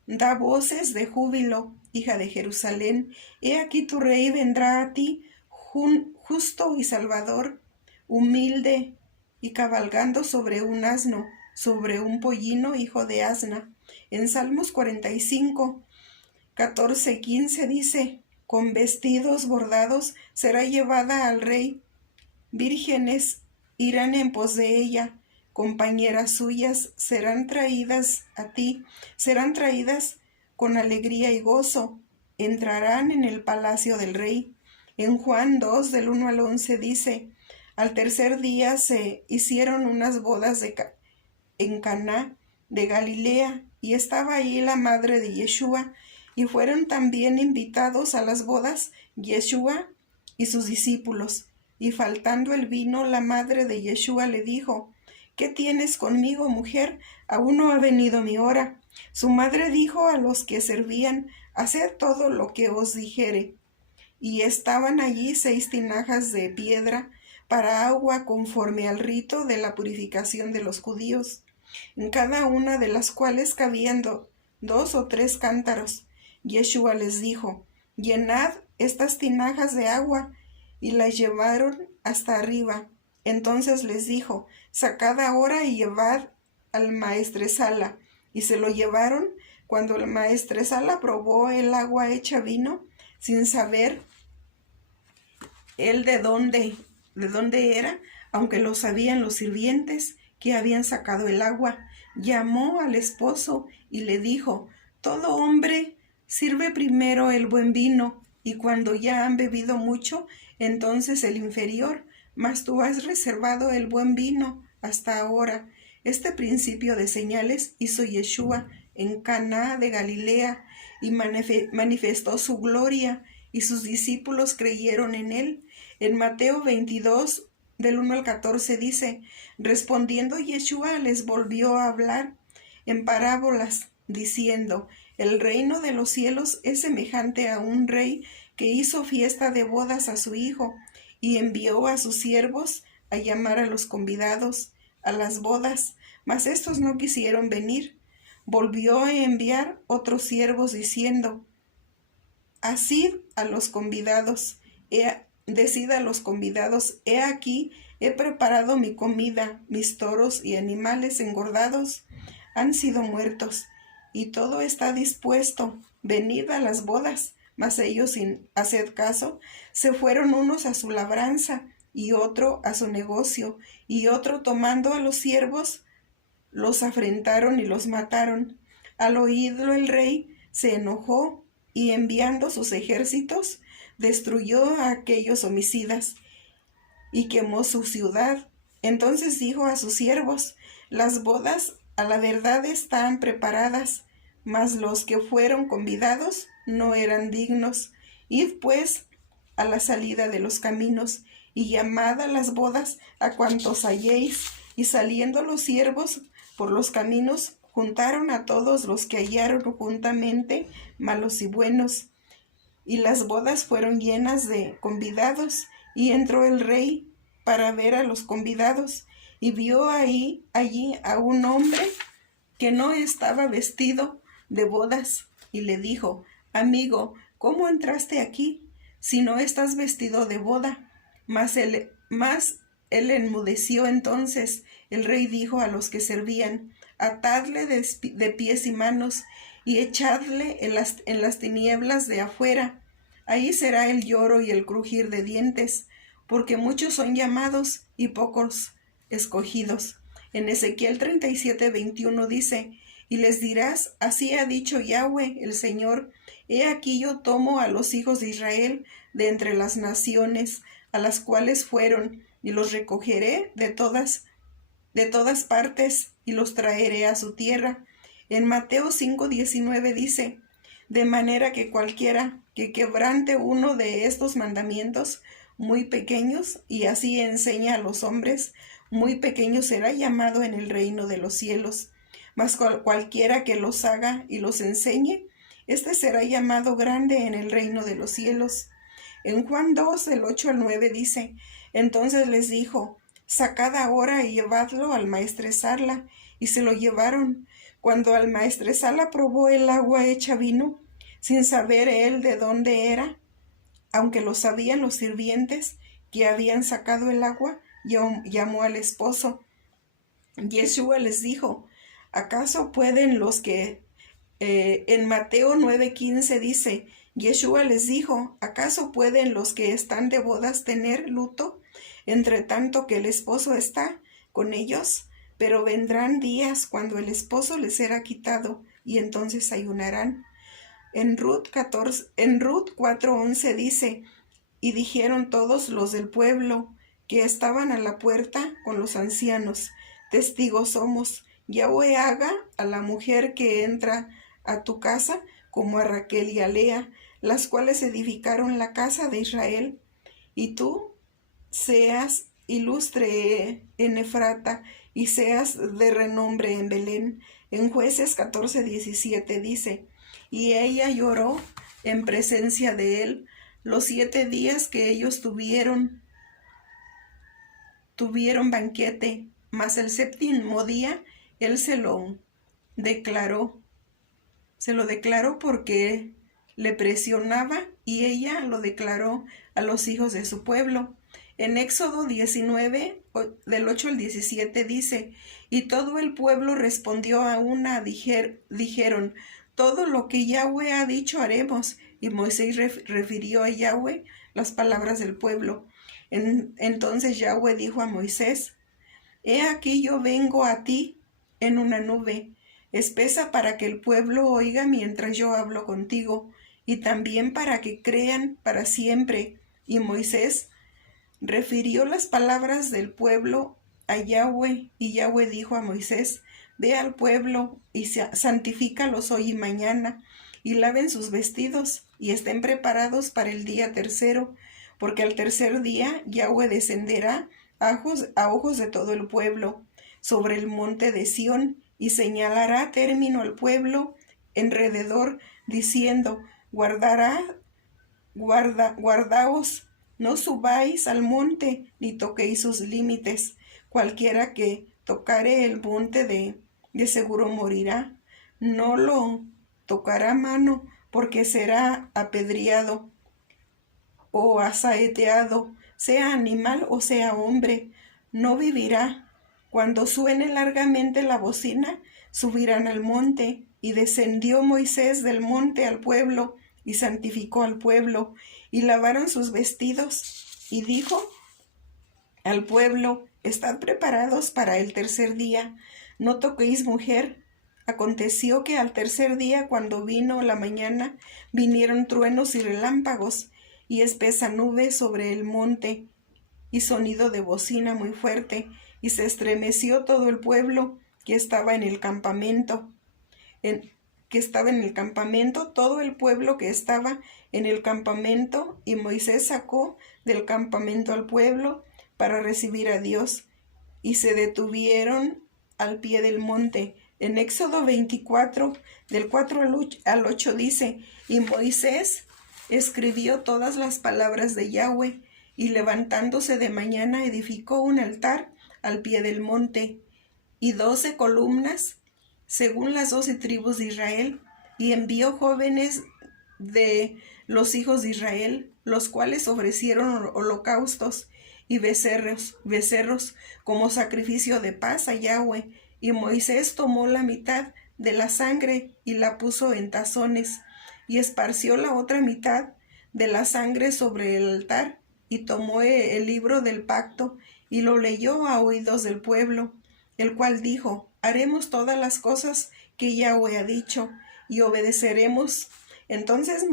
da voces de júbilo, hija de Jerusalén, he aquí tu rey vendrá a ti, justo y salvador, humilde y cabalgando sobre un asno, sobre un pollino, hijo de asna. En Salmos 45:14-15 dice: con vestidos bordados será llevada al rey, vírgenes irán en pos de ella, compañeras suyas serán traídas a ti, serán traídas con alegría y gozo, entrarán en el palacio del rey. En Juan 2, del 1 al 11 dice: al tercer día se hicieron unas bodas en Caná de Galilea, y estaba allí la madre de Yeshua, y fueron también invitados a las bodas Yeshua y sus discípulos. Y faltando el vino, la madre de Yeshua le dijo: ¿Qué tienes conmigo, mujer? Aún no ha venido mi hora. Su madre dijo a los que servían: Haced todo lo que os dijere. Y estaban allí 6 tinajas de piedra para agua conforme al rito de la purificación de los judíos, en cada una de las cuales cabían 2 o 3 cántaros. Yeshua les dijo: Llenad estas tinajas de agua, y las llevaron hasta arriba. Entonces les dijo: Sacad ahora y llevad al maestresala. Y se lo llevaron. Cuando el maestresala probó el agua hecha vino, sin saber él de dónde era, aunque lo sabían los sirvientes que habían sacado el agua, llamó al esposo y le dijo: Todo hombre sirve primero el buen vino, y cuando ya han bebido mucho, entonces el inferior, mas tú has reservado el buen vino hasta ahora. Este principio de señales hizo Yeshua en Caná de Galilea, y manifestó su gloria, y sus discípulos creyeron en él. En Mateo 22, del 1 al 14 dice: Respondiendo Yeshua les volvió a hablar en parábolas, diciendo: El reino de los cielos es semejante a un rey que hizo fiesta de bodas a su hijo, y envió a sus siervos a llamar a los convidados a las bodas, mas éstos no quisieron venir. Volvió a enviar otros siervos diciendo: Decid a los convidados, he aquí, he preparado mi comida, mis toros y animales engordados han sido muertos, y todo está dispuesto, venid a las bodas. Mas ellos, sin hacer caso, se fueron unos a su labranza, y otro a su negocio, y otro, tomando a los siervos, los afrentaron y los mataron. Al oírlo el rey se enojó, y enviando sus ejércitos, destruyó a aquellos homicidas y quemó su ciudad. Entonces dijo a sus siervos: Las bodas a la verdad están preparadas, mas los que fueron convidados no eran dignos. Id pues a la salida de los caminos, y llamad a las bodas a cuantos halléis. Y saliendo los siervos por los caminos, juntaron a todos los que hallaron juntamente, malos y buenos. Y las bodas fueron llenas de convidados, y entró el rey para ver a los convidados, y vio allí a un hombre que no estaba vestido de bodas, y le dijo: Amigo, ¿cómo entraste aquí si no estás vestido de boda? Mas él enmudeció. Entonces el rey dijo a los que servían: Atadle de pies y manos, y echadle en las tinieblas de afuera. Ahí será el lloro y el crujir de dientes, porque muchos son llamados y pocos escogidos. En Ezequiel 37:21 dice: Y les dirás: Así ha dicho Yahweh el Señor, he aquí yo tomo a los hijos de Israel de entre las naciones a las cuales fueron, y los recogeré de todas partes, y los traeré a su tierra. En Mateo 5:19 dice: De manera que cualquiera que quebrante uno de estos mandamientos muy pequeños, y así enseña a los hombres, muy pequeño será llamado en el reino de los cielos. Mas cualquiera que los haga y los enseñe, éste será llamado grande en el reino de los cielos. En Juan 2, del 8 al 9 dice: Entonces les dijo: Sacad ahora y llevadlo al maestresala. Y se lo llevaron. Cuando al maestresala probó el agua hecha vino, sin saber él de dónde era, aunque lo sabían los sirvientes que habían sacado el agua, llamó al esposo. Yeshua les dijo: ¿Acaso pueden los que... en Mateo 9:15 dice: Yeshua les dijo: ¿Acaso pueden los que están de bodas tener luto, entre tanto que el esposo está con ellos? Pero vendrán días cuando el esposo les será quitado, y entonces ayunarán. En Ruth 4:11 dice: Y dijeron todos los del pueblo que estaban a la puerta con los ancianos: Testigos somos. Yahweh haga a la mujer que entra a tu casa como a Raquel y a Lea, las cuales edificaron la casa de Israel. Y tú seas ilustre en Efrata y seas de renombre en Belén. En Jueces 14:17 dice, y ella lloró en presencia de él los 7 días que ellos tuvieron banquete, mas el séptimo día él declaró, se lo declaró porque le presionaba, y ella lo declaró a los hijos de su pueblo. En Éxodo 19, del 8 al 17 dice, y todo el pueblo respondió a una, dijeron, todo lo que Yahweh ha dicho haremos. Y Moisés refirió a Yahweh las palabras del pueblo. Entonces Yahweh dijo a Moisés, he aquí yo vengo a ti en una nube espesa para que el pueblo oiga mientras yo hablo contigo, y también para que crean para siempre. Y Moisés refirió las palabras del pueblo a Yahweh, y Yahweh dijo a Moisés, ve al pueblo y santifícalos hoy y mañana, y laven sus vestidos, y estén preparados para el día tercero, porque al tercer día Yahweh descenderá a ojos de todo el pueblo sobre el monte de Sión, y señalará término al pueblo alrededor, diciendo, guardaos, no subáis al monte, ni toquéis sus límites. Cualquiera que tocare el monte de seguro morirá. No lo tocará mano, porque será apedreado o asaeteado, sea animal o sea hombre, no vivirá. Cuando suene largamente la bocina, subirán al monte. Y descendió Moisés del monte al pueblo, y santificó al pueblo, y lavaron sus vestidos, y dijo al pueblo, estad preparados para el tercer día, no toquéis mujer. Aconteció que al tercer día, cuando vino la mañana, vinieron truenos y relámpagos, y espesa nube sobre el monte, y sonido de bocina muy fuerte, y se estremeció todo el pueblo que estaba en el campamento, todo el pueblo que estaba en el campamento, y Moisés sacó del campamento al pueblo para recibir a Dios, y se detuvieron al pie del monte. En Éxodo 24, del 4 al 8 dice, y Moisés escribió todas las palabras de Yahweh, y levantándose de mañana edificó un altar al pie del monte, y 12 columnas, según las 12 tribus de Israel, y envió jóvenes de los hijos de Israel, los cuales ofrecieron holocaustos y becerros como sacrificio de paz a Yahweh. Y Moisés tomó la mitad de la sangre y la puso en tazones, y esparció la otra mitad de la sangre sobre el altar, y tomó el libro del pacto y lo leyó a oídos del pueblo, el cual dijo, haremos todas las cosas que Yahweh ha dicho, y obedeceremos. Entonces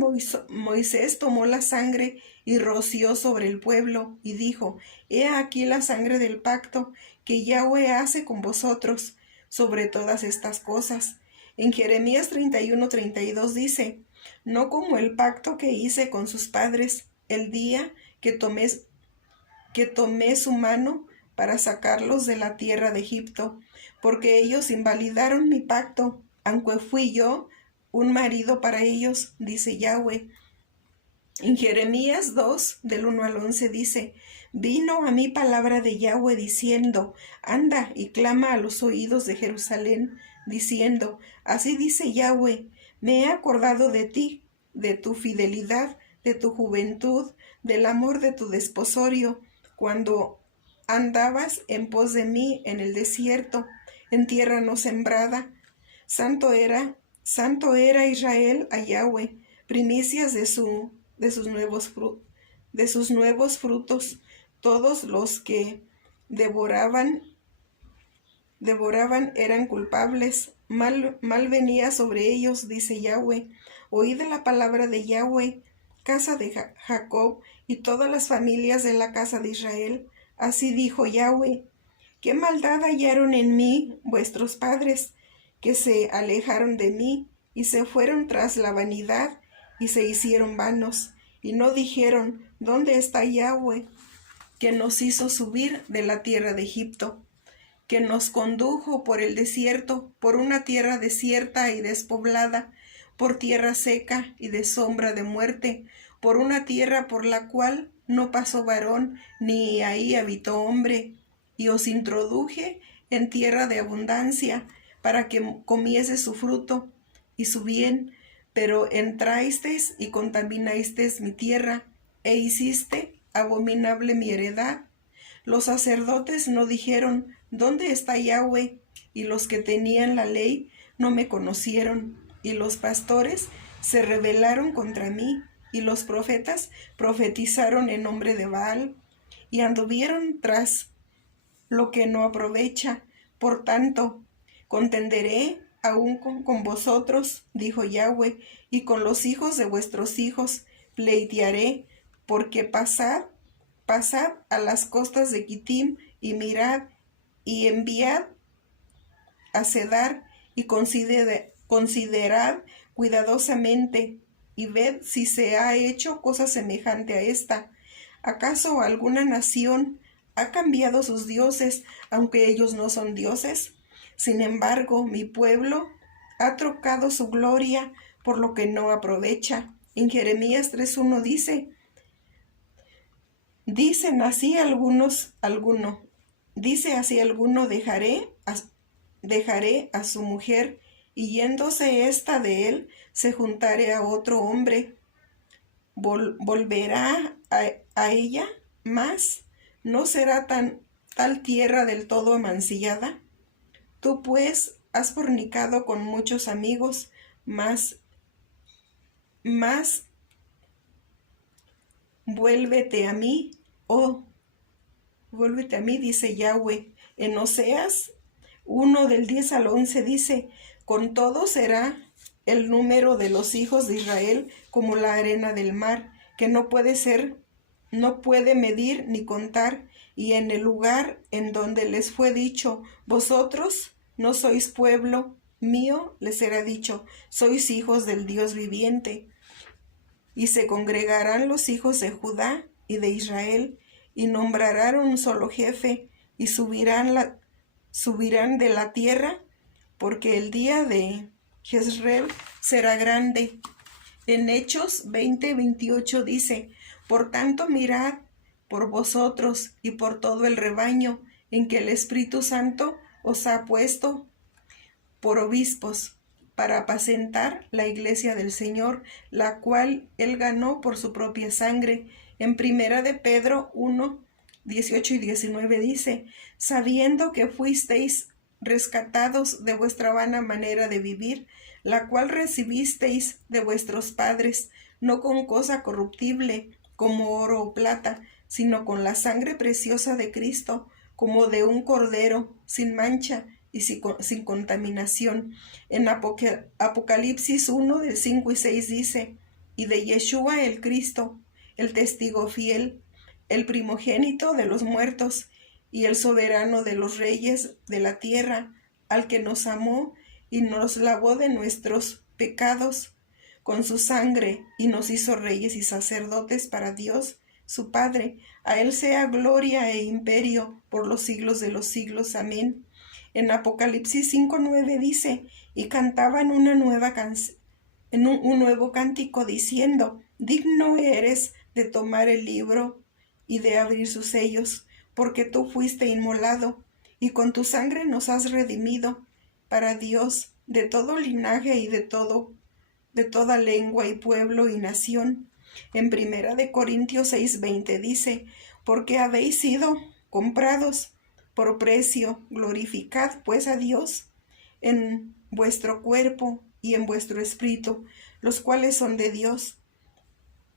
Moisés tomó la sangre y roció sobre el pueblo, y dijo, he aquí la sangre del pacto que Yahweh hace con vosotros sobre todas estas cosas. En Jeremías 31:32 dice, no como el pacto que hice con sus padres el día que tomé su mano para sacarlos de la tierra de Egipto, porque ellos invalidaron mi pacto, aunque fui yo un marido para ellos, dice Yahweh. En Jeremías 2, del 1 al 11 dice, vino a mí palabra de Yahweh diciendo, anda y clama a los oídos de Jerusalén, diciendo, así dice Yahweh, me he acordado de ti, de tu fidelidad, de tu juventud, del amor de tu desposorio, cuando andabas en pos de mí en el desierto, en tierra no sembrada. Santo era Israel a Yahweh, primicias de sus nuevos frutos. Todos los que devoraban eran culpables. Mal venía sobre ellos, dice Yahweh. Oíd la palabra de Yahweh, casa de Jacob, y todas las familias de la casa de Israel. Así dijo Yahweh, ¿qué maldad hallaron en mí vuestros padres, que se alejaron de mí y se fueron tras la vanidad y se hicieron vanos? Y no dijeron, ¿dónde está Yahweh, que nos hizo subir de la tierra de Egipto, que nos condujo por el desierto, por una tierra desierta y despoblada, por tierra seca y de sombra de muerte, por una tierra por la cual no pasó varón, ni ahí habitó hombre, y os introduje en tierra de abundancia, para que comiese su fruto y su bien, pero entrasteis y contaminasteis mi tierra, e hiciste abominable mi heredad. Los sacerdotes no dijeron, ¿dónde está Yahweh? Y los que tenían la ley no me conocieron, y los pastores se rebelaron contra mí, y los profetas profetizaron en nombre de Baal, y anduvieron tras lo que no aprovecha. Por tanto, contenderé aún con vosotros, dijo Yahweh, y con los hijos de vuestros hijos pleitearé, porque pasad a las costas de Quitim, y mirad, y enviad a Cedar, y considerad cuidadosamente, y ved si se ha hecho cosa semejante a esta. ¿Acaso alguna nación ha cambiado sus dioses, aunque ellos no son dioses? Sin embargo, mi pueblo ha trocado su gloria por lo que no aprovecha. En Jeremías 3:1 dicen así alguno, dejaré a su mujer, y yéndose ésta de él, se juntaré a otro hombre. Volverá a ella, mas no será tal tierra del todo amancillada. Tú pues has fornicado con muchos amigos, mas vuélvete a mí, dice Yahweh. En Oseas 1 del 10 al 11 dice, con todo será el número de los hijos de Israel como la arena del mar, que no puede medir ni contar, y en el lugar en donde les fue dicho, vosotros no sois pueblo mío, les será dicho, sois hijos del Dios viviente. Y se congregarán los hijos de Judá y de Israel, y nombrarán un solo jefe, y subirán de la tierra, porque el día de Jezreel será grande. En Hechos 20:28 dice, por tanto mirad por vosotros y por todo el rebaño en que el Espíritu Santo os ha puesto por obispos, para apacentar la iglesia del Señor, la cual él ganó por su propia sangre. En Primera de Pedro 1:18 y 19 dice, sabiendo que fuisteis rescatados de vuestra vana manera de vivir, la cual recibisteis de vuestros padres, no con cosa corruptible, como oro o plata, sino con la sangre preciosa de Cristo, como de un cordero, sin mancha y sin contaminación. En Apocalipsis 1 del 5 y 6 dice, y de Yeshua el Cristo, el testigo fiel, el primogénito de los muertos, y el soberano de los reyes de la tierra, al que nos amó y nos lavó de nuestros pecados con su sangre, y nos hizo reyes y sacerdotes para Dios, su Padre. A él sea gloria e imperio por los siglos de los siglos. Amén. En Apocalipsis 5:9 dice, y cantaban un nuevo cántico diciendo, digno eres de tomar el libro y de abrir sus sellos, porque tú fuiste inmolado, y con tu sangre nos has redimido para Dios de todo linaje y de toda lengua y pueblo y nación. En Primera de Corintios 6:20 dice, porque habéis sido comprados por precio, glorificad pues a Dios en vuestro cuerpo y en vuestro espíritu, los cuales son de Dios.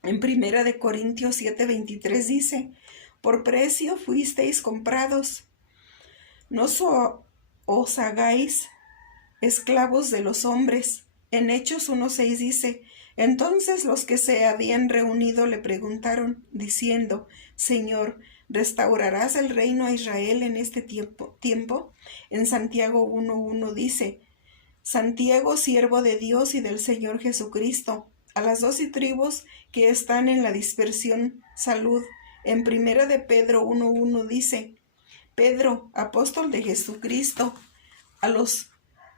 En Primera de Corintios 7:23 dice, por precio fuisteis comprados, no os hagáis esclavos de los hombres. En Hechos 1:6 dice, entonces los que se habían reunido le preguntaron, diciendo, Señor, ¿restaurarás el reino a Israel en este tiempo? En Santiago 1:1 dice, Santiago, siervo de Dios y del Señor Jesucristo, a las 12 tribus que están en la dispersión, salud. En primera de Pedro 1:1 dice: Pedro, apóstol de Jesucristo, a los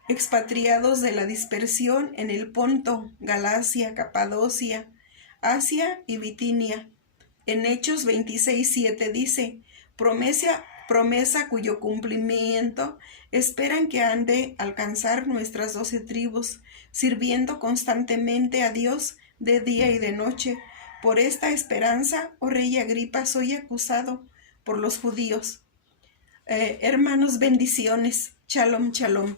expatriados de la dispersión en el Ponto, Galacia, Capadocia, Asia y Bitinia. En Hechos 26:7 dice: promesa cuyo cumplimiento esperan que han de alcanzar nuestras 12 tribus, sirviendo constantemente a Dios de día y de noche. Por esta esperanza, oh rey Agripa, soy acusado por los judíos. Hermanos, bendiciones. Shalom, shalom.